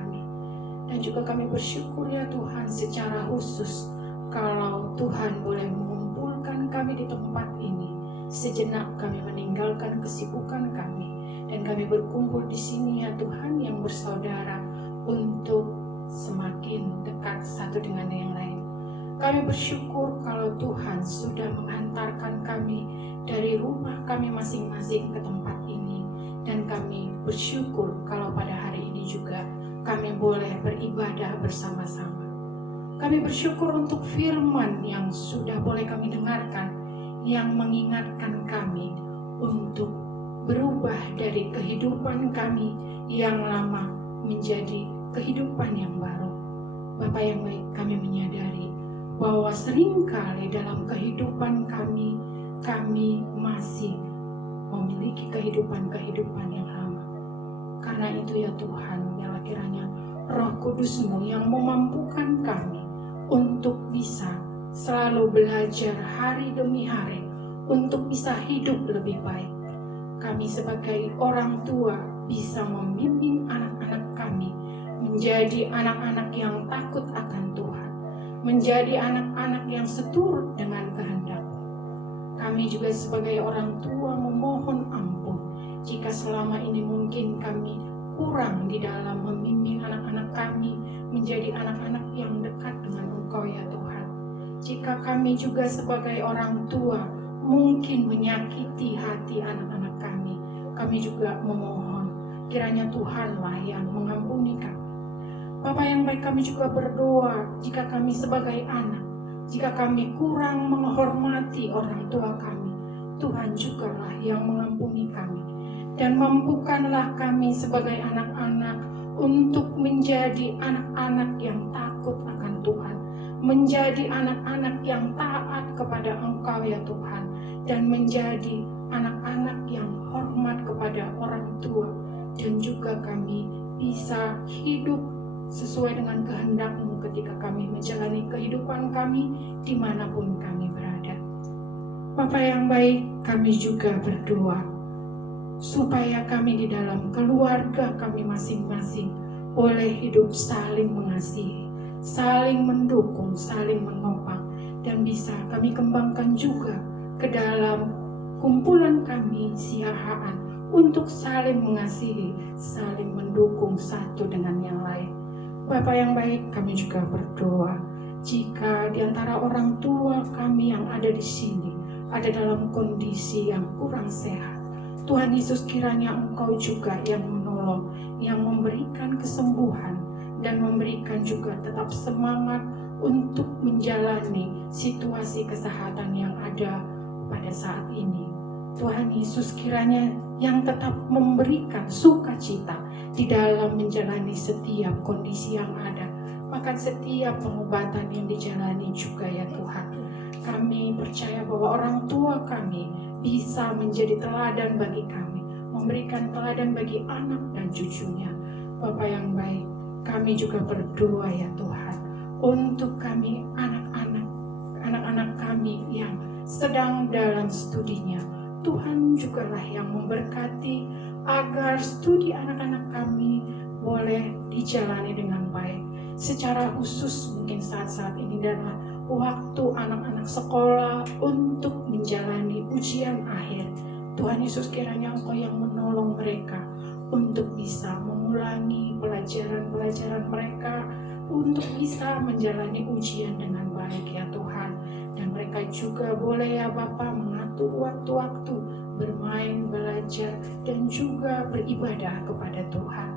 Dan juga kami bersyukur ya Tuhan secara khusus kalau Tuhan boleh mengumpulkan kami di tempat ini. Sejenak kami meninggalkan kesibukan kami dan kami berkumpul di sini ya Tuhan yang bersaudara untuk semakin dekat satu dengan yang lain. Kami bersyukur kalau Tuhan sudah menghantarkan kami dari rumah kami masing-masing ke tempat ini. Dan kami bersyukur kalau pada hari ini juga kami boleh beribadah bersama-sama. Kami bersyukur untuk firman yang sudah boleh kami dengarkan, yang mengingatkan kami untuk berubah dari kehidupan kami yang lama menjadi kehidupan yang baru. Bapak yang baik, kami menyadari bahwa seringkali dalam kehidupan kami masih memiliki kehidupan yang lama. Karena itu ya Tuhan, biarlah kiranya Roh Kudus-Mu yang memampukan kami untuk bisa selalu belajar hari demi hari untuk bisa hidup lebih baik. Kami sebagai orang tua bisa membimbing anak-anak kami menjadi anak-anak yang takut akan Tuhan, menjadi anak-anak yang seturut dengan kehendak. Kami juga sebagai orang tua memohon ampun jika selama ini mungkin kami kurang di dalam membimbing anak-anak kami menjadi anak-anak yang dekat dengan Engkau ya Tuhan. Jika kami juga sebagai orang tua mungkin menyakiti hati anak-anak kami juga memohon kiranya Tuhanlah yang mengampuni kami. Bapa yang baik, kami juga berdoa jika kami sebagai anak, jika kami kurang menghormati orang tua kami, Tuhan jugalah yang mengampuni kami. Dan mampukanlah kami sebagai anak-anak untuk menjadi anak-anak yang takut akan Tuhan, menjadi anak-anak yang taat kepada Engkau ya Tuhan, dan menjadi anak-anak yang hormat kepada orang tua, dan juga kami bisa hidup sesuai dengan kehendak-Mu ketika kami menjalani kehidupan kami dimanapun kami berada. Bapa yang baik, kami juga berdoa supaya kami di dalam keluarga kami masing-masing boleh hidup saling mengasihi, saling mendukung, saling menopang, dan bisa kami kembangkan juga ke dalam kumpulan kami siahaan untuk saling mengasihi, saling mendukung satu dengan yang lain. Bapa yang baik, kami juga berdoa jika di antara orang tua kami yang ada di sini ada dalam kondisi yang kurang sehat, Tuhan Yesus kiranya Engkau juga yang menolong, yang memberikan kesembuhan dan memberikan juga tetap semangat untuk menjalani situasi kesehatan yang ada pada saat ini. Tuhan Yesus kiranya yang tetap memberikan sukacita di dalam menjalani setiap kondisi yang ada, bahkan setiap pengobatan yang dijalani juga ya Tuhan. Kami percaya bahwa orang tua kami bisa menjadi teladan bagi kami, memberikan teladan bagi anak dan cucunya. Bapa yang baik, kami juga berdoa ya Tuhan untuk kami anak-anak kami yang sedang dalam studinya. Tuhan jugalah yang memberkati agar studi anak-anak kami boleh dijalani dengan baik. Secara khusus mungkin saat-saat ini adalah waktu anak-anak sekolah untuk menjalani ujian akhir. Tuhan Yesus kiranya Engkau yang menolong mereka untuk bisa mengulangi pelajaran-pelajaran mereka, untuk bisa menjalani ujian dengan baik ya Tuhan. Dan mereka juga boleh ya Bapa mengatur waktu-waktu bermain, belajar, dan juga beribadah kepada Tuhan.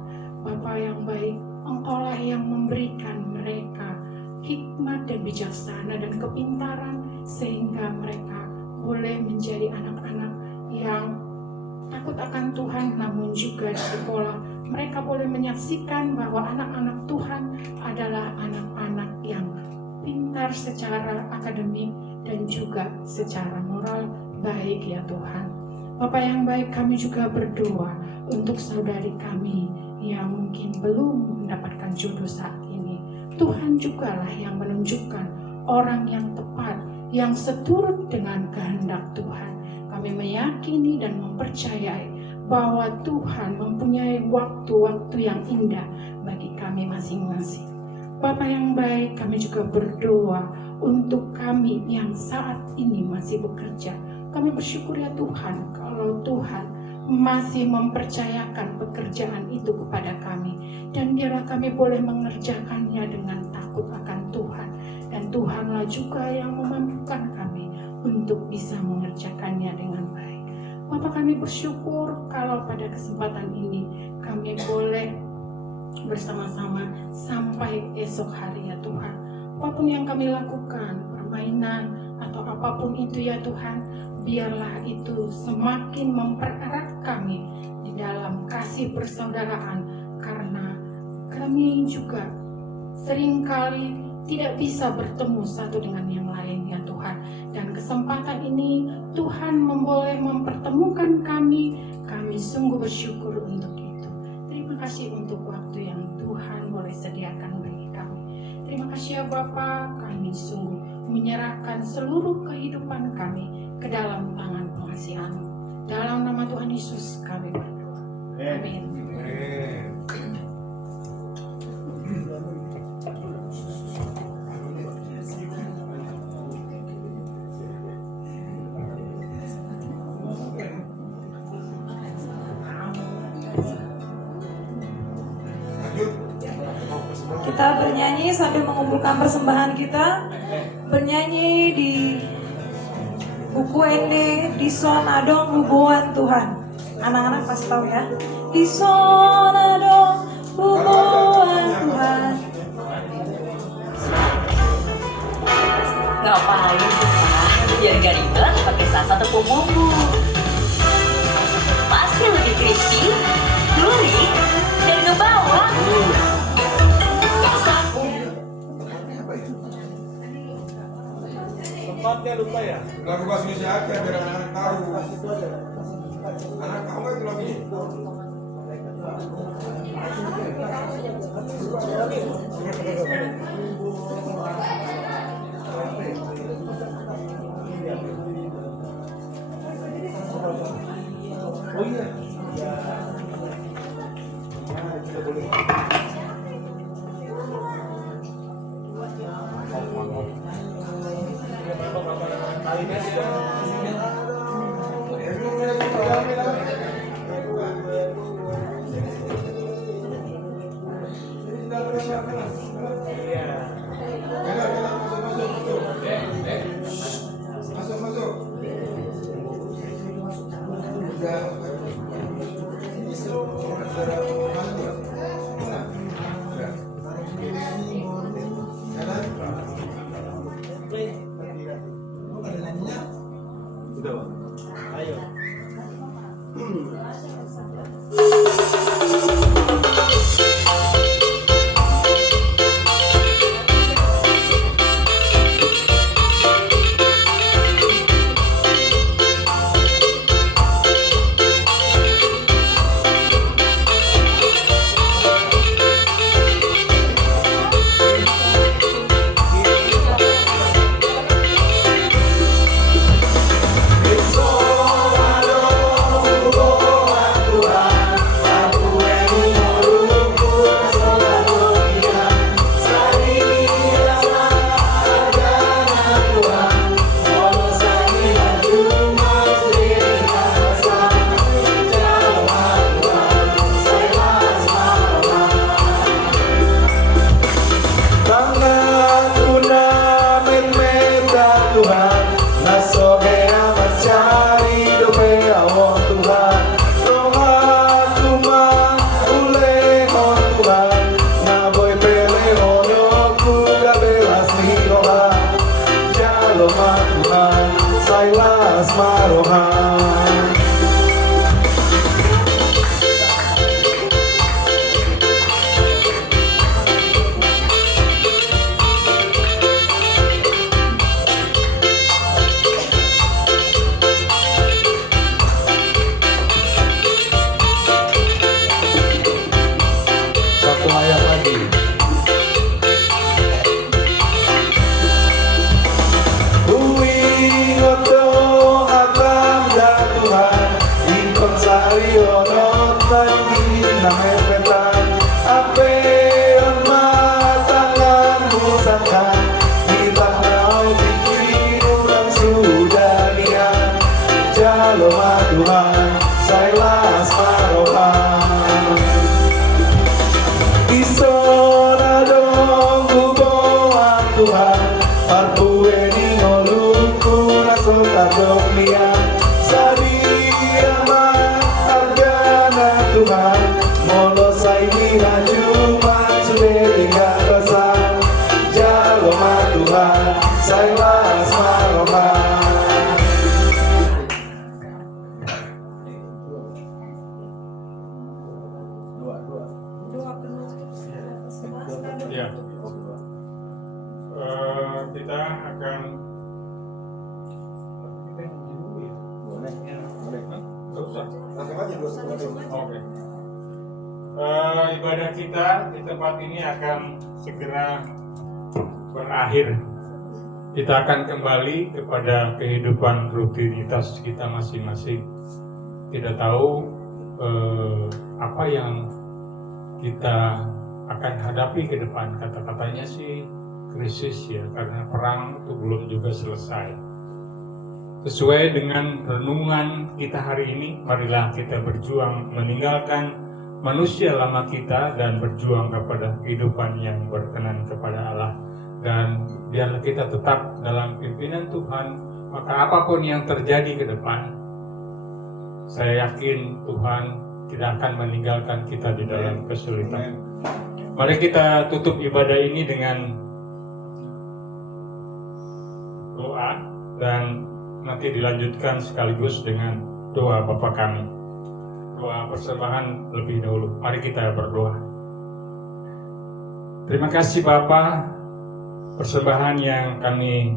Bapa yang baik, Engkaulah yang memberikan mereka hikmat dan bijaksana dan kepintaran sehingga mereka boleh menjadi anak-anak yang takut akan Tuhan, namun juga di sekolah mereka boleh menyaksikan bahwa anak-anak Tuhan adalah anak-anak yang benar secara akademik dan juga secara moral baik ya Tuhan. Bapa yang baik, kami juga berdoa untuk saudari kami yang mungkin belum mendapatkan jodoh saat ini. Tuhan jugalah yang menunjukkan orang yang tepat, yang seturut dengan kehendak Tuhan. Kami meyakini dan mempercayai bahwa Tuhan mempunyai waktu-waktu yang indah bagi kami masing-masing. Bapa yang baik, kami juga berdoa untuk kami yang saat ini masih bekerja. Kami bersyukur ya Tuhan, kalau Tuhan masih mempercayakan pekerjaan itu kepada kami. Dan biarlah kami boleh mengerjakannya dengan takut akan Tuhan. Dan Tuhanlah juga yang memampukan kami untuk bisa mengerjakannya dengan baik. Bapak, kami bersyukur kalau pada kesempatan ini kami boleh bersama-sama sampai esok hari ya Tuhan. Apapun yang kami lakukan, permainan atau apapun itu ya Tuhan, biarlah itu semakin mempererat kami di dalam kasih persaudaraan, karena kami juga seringkali tidak bisa bertemu satu dengan yang lain ya Tuhan. Dan kesempatan ini Tuhan boleh mempertemukan kami. Kami sungguh bersyukur untuk itu. Terima kasih untuk waktu yang Tuhan boleh sediakan bagi kami. Terima kasih ya Bapa, kami sungguh menyerahkan seluruh kehidupan kami ke dalam tangan pengasihan-Mu. Dalam nama Tuhan Yesus kami berdoa. Amin. Kita bernyanyi sambil mengumpulkan persembahan kita. Bernyanyi di buku Ende di Sonadong Hubungan Tuhan. Anak-anak pasti tahu ya. Di Sonadong Hubungan Tuhan. Ngapain sih Pak? Biar gak ribet pakai salsa tepung bumbu. Pasti lebih crispy, gurih, dan ngebawa. Tempatnya lupa ya? Lagu bahasa Indonesia aja biar anak-anak tahu. Anak tahu nggak itu lagu ini? Oh iya. lagi. Uingoto atam da Tuhan, ingkon sariono tadi namepetan, apeon matangan musakan, kita mau bikin orang sudah niat, jaloma Tuhan, sailas marohan. Isona dong guboan Tuhan, parpueni ngolungku nasol tardok lian, sabiyama argana Tuhan, molo saini cuma sudah tinggal pesan, jaloma Tuhan, sailas marohan. Ya. Kita akan Oke. Ibadah kita di tempat ini akan segera berakhir. Kita akan kembali kepada kehidupan rutinitas kita masing-masing. Kita tahu apa yang kita akan hadapi ke depan. Kata-katanya sih krisis ya, karena perang itu belum juga selesai. Sesuai dengan renungan kita hari ini, marilah kita berjuang meninggalkan manusia lama kita dan berjuang kepada kehidupan yang berkenan kepada Allah. Dan biarlah kita tetap dalam pimpinan Tuhan, maka apapun yang terjadi ke depan, saya yakin Tuhan tidak akan meninggalkan kita di dalam kesulitan. Mari kita tutup ibadah ini dengan doa dan nanti dilanjutkan sekaligus dengan doa Bapa kami. Doa persembahan lebih dahulu. Mari kita berdoa. Terima kasih Bapa, persembahan yang kami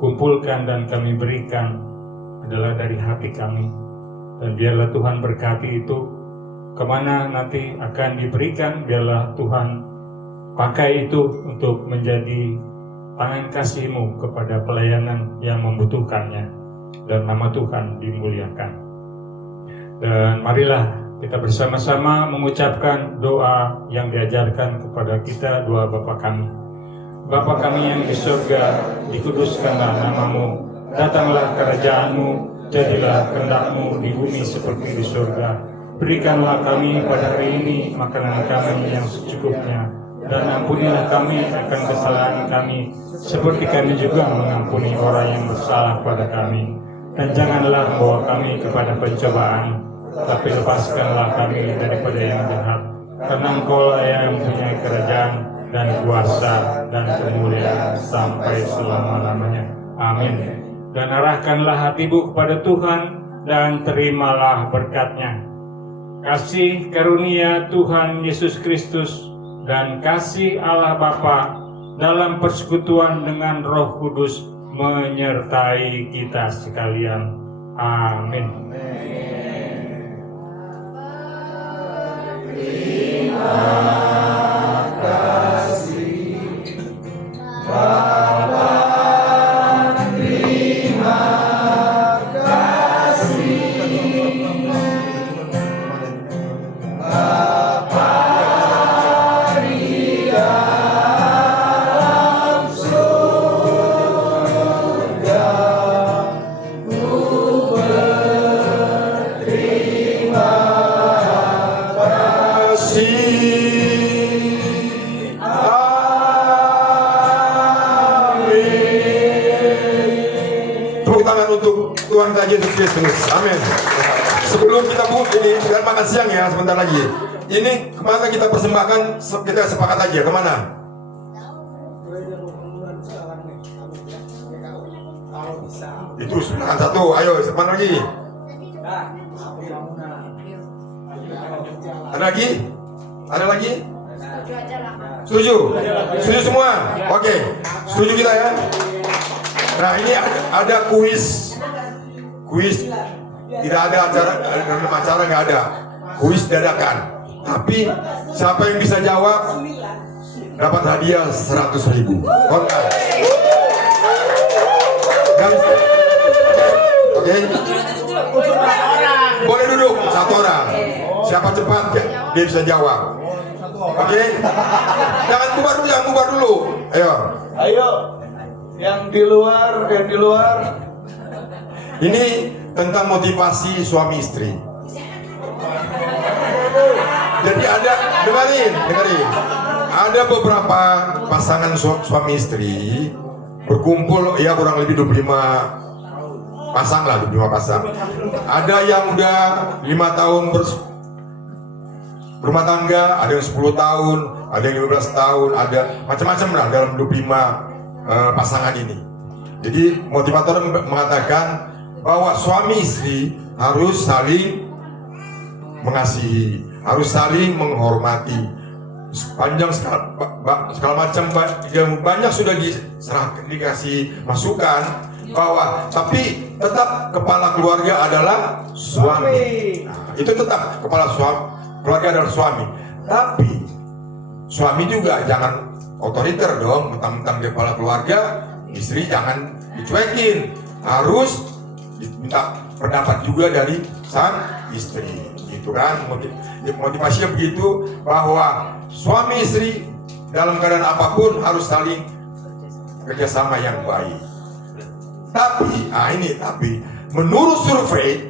kumpulkan dan kami berikan adalah dari hati kami. Dan biarlah Tuhan berkati itu kemana nanti akan diberikan, biarlah Tuhan pakai itu untuk menjadi tangan kasih-Mu kepada pelayanan yang membutuhkannya, dan nama Tuhan dimuliakan. Dan marilah kita bersama-sama mengucapkan doa yang diajarkan kepada kita, doa Bapa kami. Bapa kami yang di surga, dikuduskanlah nama-Mu, datanglah kerajaan-Mu, jadilah kehendak-Mu di bumi seperti di surga. Berikanlah kami pada hari ini makanan kami yang secukupnya, dan ampunilah kami akan kesalahan kami, seperti kami juga mengampuni orang yang bersalah pada kami. Dan janganlah membawa kami kepada pencobaan, tapi lepaskanlah kami daripada yang jahat. Karena Engkau-lah yang mempunyai kerajaan dan kuasa dan kemuliaan sampai selama-lamanya. Amin. Dan arahkanlah hatimu kepada Tuhan dan terimalah berkat-Nya. Kasih karunia Tuhan Yesus Kristus dan kasih Allah Bapa dalam persekutuan dengan Roh Kudus menyertai kita sekalian. Amin. Terima kasih Bapa, terima kasih Bapa di dalam surga, ku berterima kasih. Tepuk tangan untuk Tuhan kita Yesus Kristus. Amin. Sebelum kita ini sudah makan siang ya, sebentar lagi. Ini kemana kita persembahkan? Kita sepakat aja kemana? Itu sudah satu. Ayo, sepakat lagi. Ada lagi? Ada lagi? Setuju? Setuju semua? Oke. Setuju kita ya? Nah, ini ada kuis. Kuis. Tidak ada acara, dalam acara nggak ada. Kuis dadakan. Tapi siapa yang bisa jawab dapat hadiah 100.000. Kontak. Oke. Boleh duduk satu orang. Siapa cepat dia bisa jawab. Oke. Jangan bubar dulu, yang bubar dulu. Ayo. Ayo. Yang di luar. Ini tentang motivasi suami istri. Jadi ada, dengerin. Ada beberapa pasangan suami istri berkumpul, ya kurang lebih 25 pasang lah, 25 pasang. Ada yang udah 5 tahun berumah tangga, ada yang 10 tahun, ada yang 15 tahun, ada macam-macam lah dalam 25 pasangan ini. Jadi motivator mengatakan bahwa suami istri harus saling mengasihi, harus saling menghormati. Panjang segala macam, banyak sudah dikasih masukan bahwa tapi tetap kepala keluarga adalah suami. Nah, itu tetap kepala keluarga adalah suami. Tapi suami juga jangan otoriter dong, mentang-mentang dia kepala keluarga, istri jangan dicuekin. Harus diminta pendapat juga dari sang istri. Gitu kan, motivasinya begitu, bahwa suami istri dalam keadaan apapun harus saling kerjasama yang baik. Tapi menurut survei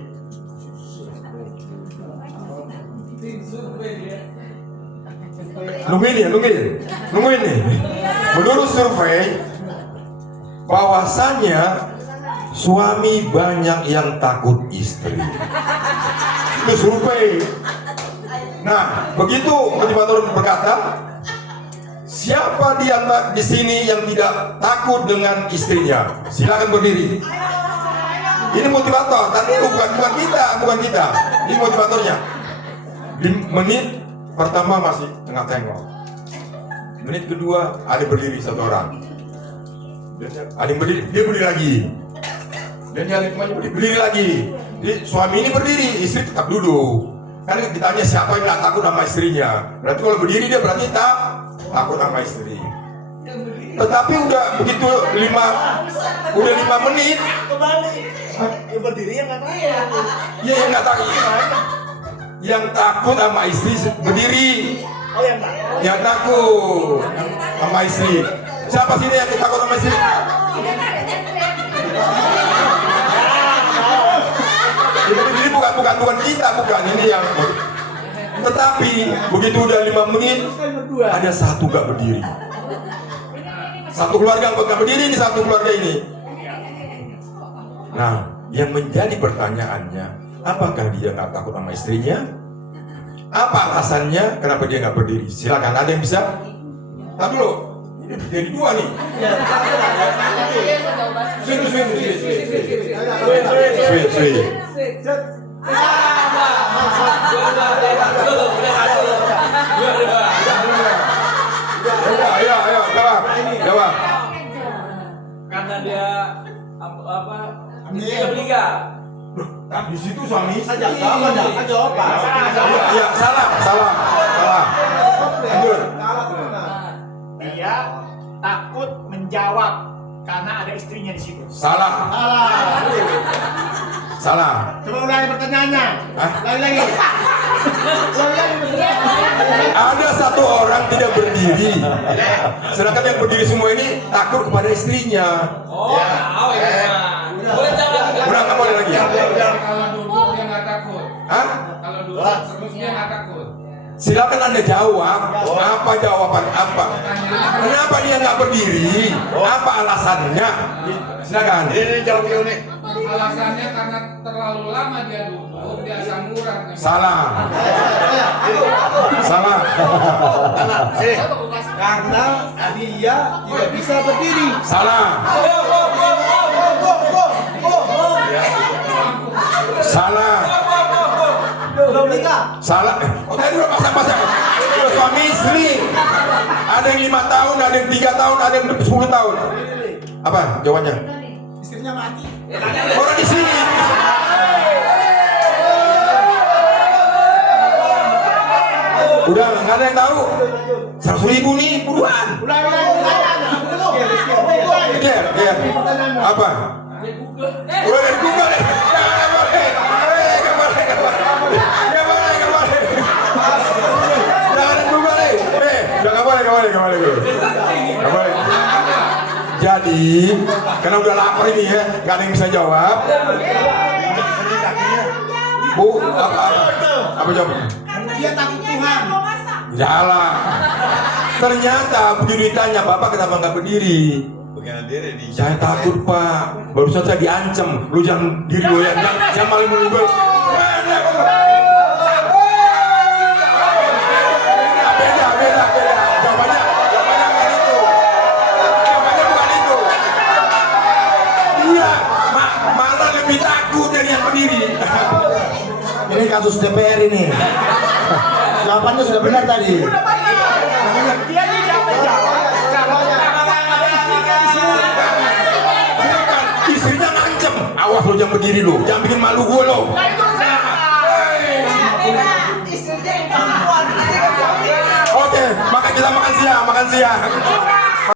nungguin nih. Menurut survei bahwasannya suami banyak yang takut istri. Itu survei. Nah, begitu motivator berkata, siapa di sini yang tidak takut dengan istrinya? Silakan berdiri. Ini motivator, tapi bukan kita. Ini motivatornya. Di menit pertama masih tengah tengok. Menit kedua ada berdiri satu orang. Ada yang berdiri, dia berdiri lagi. Dan yang lain berdiri lagi. Jadi, suami ini berdiri, istri tetap duduk. Kan ditanya siapa yang gak takut sama istrinya. Berarti kalau berdiri dia berarti takut sama istri. Tetapi udah begitu 5 menit. Yang berdiri yang nggak tahu. Iya, yang nggak takut. Yang takut sama istri berdiri. Oh, yang takut. Yang takut sama istri. Siapa sini yang takut sama istri? Ini bukan kita, ini yang. Tetapi begitu udah 5 menit, ada satu gak berdiri. Satu keluarga gak berdiri, ini satu keluarga ini. Nah, yang menjadi pertanyaannya, apakah dia gak takut sama istrinya? Apa alasannya kenapa dia gak berdiri? Silakan, ada yang bisa? Tapi dulu, ini jadi 2 nih. Sweet. Ayo, jawab. Karena dia Liga. Nah, di situ suami istri. Jawab. Ya, salah. Lanjut. Dia takut menjawab karena ada istrinya di situ. Salah. Coba ulangi pertanyaannya. Lagi. Ada satu orang tidak berdiri. Sedangkan yang berdiri semua ini takut kepada istrinya. Boleh jawab. Udah nggak boleh lagi. Kalau duduk dia nggak takut. Hah? Kalau duduk terus dia nggak takut. Silakan Anda jawab. Apa jawaban apa? Kenapa dia nggak berdiri? Apa alasannya? Silakan. Ini jawab unik. Alasannya karena terlalu lama dia duduk, dia sanguran. Salah. Karena dia tidak bisa berdiri. Salah. Oh, tadi udah pasang. Suami istri. Ada yang 5 tahun, ada yang 3 tahun, ada yang 10 tahun. Apa jawabannya? Istrinya mati. Orang di sini. Udah, nggak ada yang tahu. 100.000 nih, buruan. Iya. Apa? Udah dari Google deh. Jangan Google deh. Nggak boleh. Jadi, karena udah lapar ini ya, nggak ada yang bisa jawab. Bu, apa jawabnya? Dia takut Tuhan. Jalan. Ternyata begitu ditanya, Bapak kenapa nggak berdiri? Saya takut Pak, barusan saya diancam. Lu jangan diri lu yang malah menunggu. Beda. Jawabannya bukan itu. Jawabannya bukan itu. Iya, malah lebih takut dari yang berdiri. Ini kasus DPR ini. Jawabannya sudah benar tadi. Dia tidak menjawab. Istrinya ngancem, awas lo jangan berdiri lo, jangan bikin malu gue lo. Oke, maka kita makan siang.